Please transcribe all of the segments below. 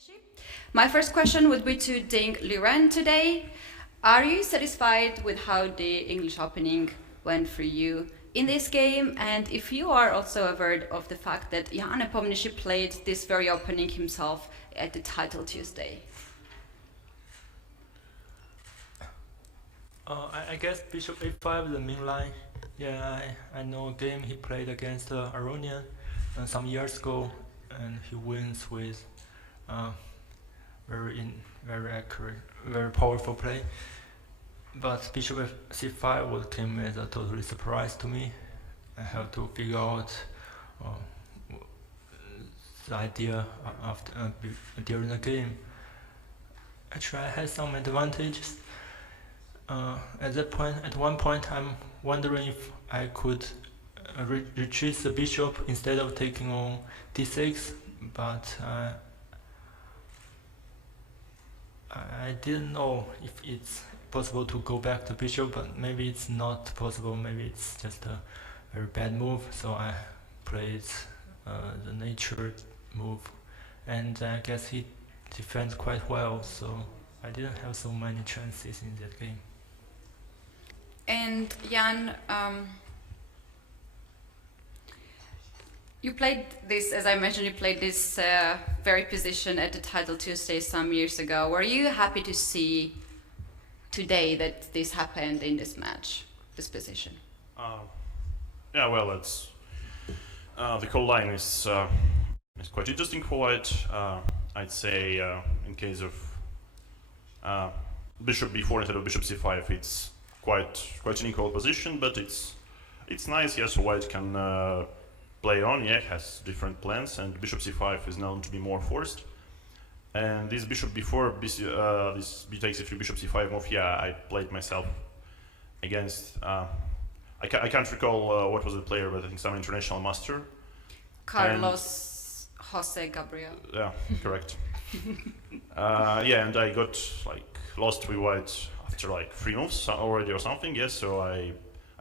Nepomniachtchi. My first question would be to Ding Liren today. Are you satisfied with how the English opening went for you in this game? And if you are also aware of the fact that Jan Nepomniachtchi played this very opening himself at the title Tuesday? I guess bishop a5 the main line. Yeah, I know a game he played against Aronian some years ago, and he wins with very accurate, very powerful play. But bishop c5 what came as a totally surprise to me. I have to figure out the idea after during the game. Actually, I had some advantages. At one point, I'm wondering if I could retreat the bishop instead of taking on d6, but I didn't know if it's possible to go back to bishop, but maybe it's not possible, maybe it's just a very bad move, so I played the nature move, and I guess he defends quite well, so I didn't have so many chances in that game. And Jan, you played this, as I mentioned, you played this very position at the title Tuesday some years ago. Were you happy to see today that this happened in this match, this position? Yeah, well, it's the whole line is quite interesting for it. I'd say in case of bishop b4 instead of bishop c5, it's quite an equal position, but it's nice. Yes, white can play on. Yeah, has different plans, and bishop c5 is known to be more forced. And this bishop b4, this b takes c3, bishop c5 move. Yeah, I played myself against. I can't recall what was the player, but I think some international master. Carlos Jose Gabriel. Yeah, correct. Yeah, and I got lost with white after 3 moves already or something. Yes, so I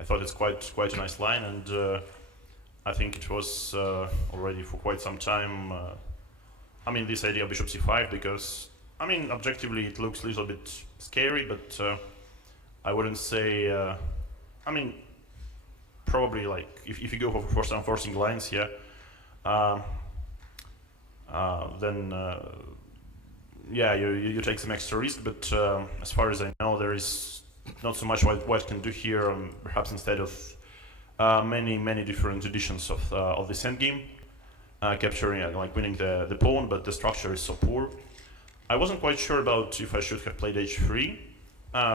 thought it's quite a nice line, and I think it was already for quite some time. I mean, this idea of bishop c5, because I mean objectively it looks a little bit scary, but I wouldn't say. I mean, probably if you go for some forcing lines, yeah, then. Yeah, you take some extra risk, but as far as I know, there is not so much white can do here. Perhaps instead of many different editions of this endgame, capturing winning the pawn, but the structure is so poor. I wasn't quite sure about if I should have played h3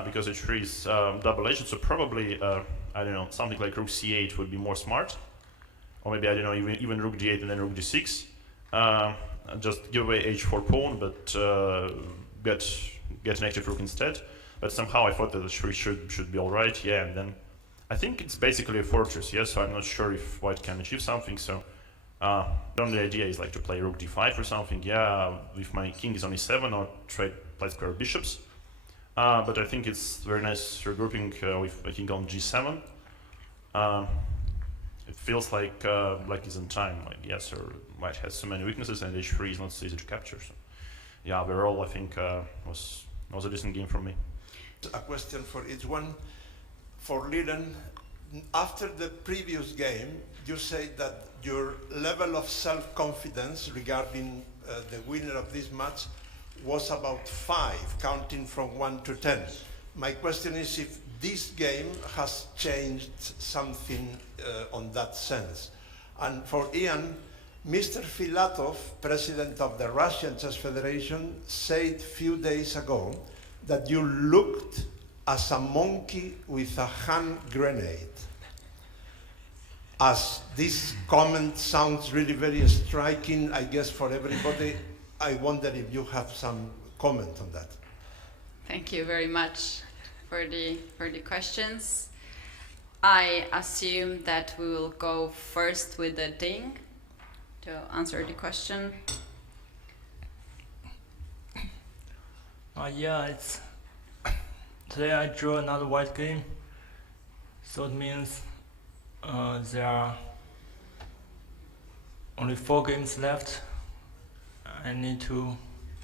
because h3 is double-edged, so probably I don't know, something like rook c8 would be more smart, or maybe I don't know, even rook d8 and then rook d6. Just give away h4 pawn, but get an active rook instead. But somehow I thought that the should be all right. Yeah, and then I think it's basically a fortress. Yes, so I'm not sure if white can achieve something. So the only idea is to play rook d5 or something. Yeah, if my king is on e7 or play square bishops. But I think it's very nice regrouping with a king on g7. It feels like it's in time. Yes, or white has so many weaknesses, and h3 is not so easy to capture. So, yeah, overall, I think was a decent game from me. A question for each one. For Liren, after the previous game, you said that your level of self-confidence regarding the winner of this match was about 5, counting from 1 to 10. My question is if this game has changed something on that sense. And for Ian, Mr. Filatov, president of the Russian Chess Federation, said a few days ago that you looked as a monkey with a hand grenade. As this comment sounds really very striking, I guess, for everybody, I wonder if you have some comment on that. Thank you very much for the questions. I assume that we will go first with the Ding to answer the question. Yeah, today I drew another white game, so it means there are only 4 games left. I need to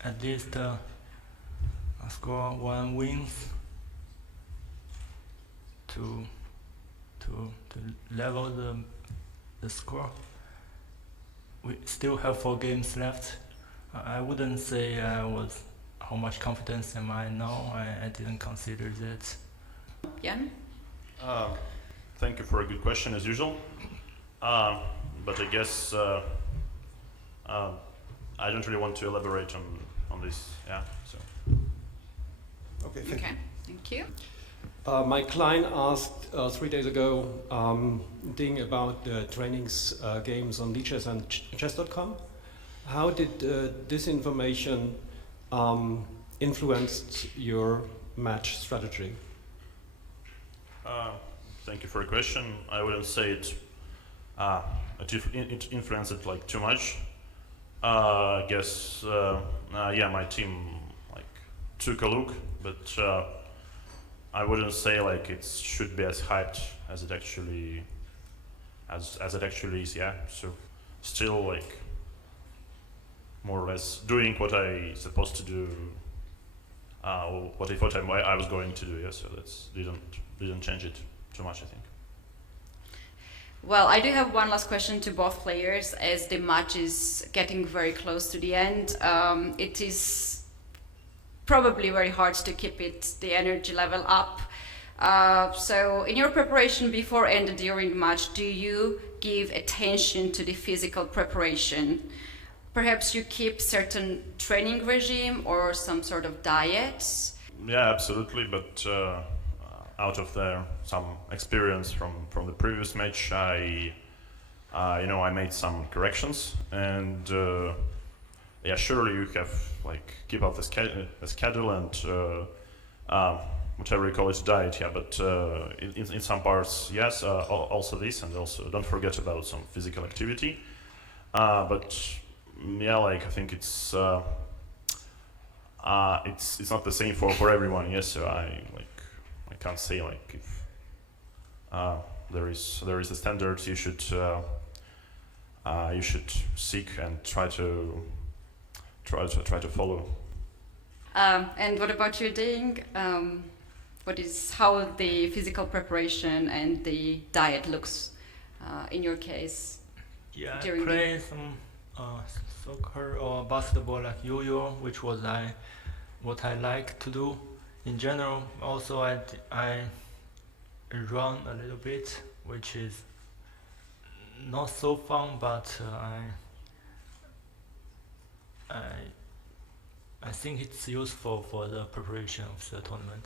at least score 1 wins to level the score. We still have 4 games left. I wouldn't say how much confidence am I now. I didn't consider that. Jan? Thank you for a good question as usual. But I guess I don't really want to elaborate on this. Yeah. So. Okay, thank you. Thank you. My client asked 3 days ago, Ding, about the trainings games on Lichess and chess.com. How did this information influence your match strategy? Thank you for the question. I wouldn't say it influenced it like too much. I guess yeah, my team like took a look, but I wouldn't say like it should be as hyped as it actually is. Yeah. So still like more or less doing what I supposed to do, or what I thought I was going to do. Yeah. So that's didn't change it too much, I think. Well, I do have one last question to both players, as the match is getting very close to the end. It is probably very hard to keep the energy level up. So in your preparation before and during the match, do you give attention to the physical preparation? Perhaps you keep certain training regime or some sort of diet? Yeah, absolutely, but out of some experience from the previous match, I made some corrections, and yeah, surely you have like keep up the schedule and whatever you call it, diet. Yeah, but in some parts, yes, also this, and also don't forget about some physical activity. But yeah, like I think it's not the same for everyone. Yes, so I can't say like if there is a standard you should seek and try to follow. And what about you, Ding? How the physical preparation and the diet looks in your case? Yeah, I play some soccer or basketball like yo-yo, which was what I like to do. In general, also I run a little bit, which is not so fun, but I think it's useful for the preparation of the tournament.